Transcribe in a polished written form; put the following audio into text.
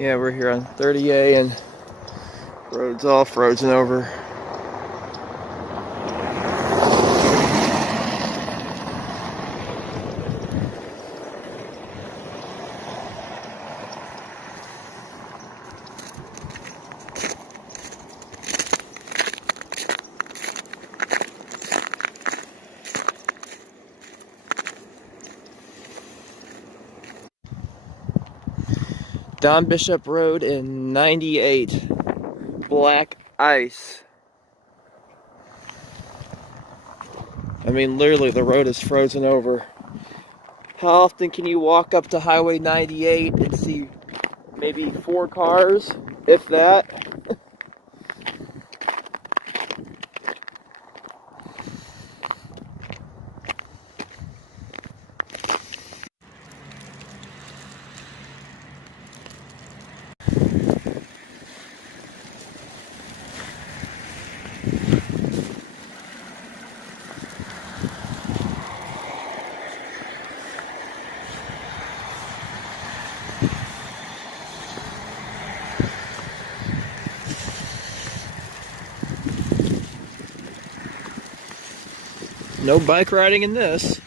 Yeah, we're here on 30A and road's all frozen over. Don Bishop Road in 98. Black ice. I mean, literally, the road is frozen over. How often can you walk up to Highway 98 and see maybe 4 cars, if that? No bike riding in this.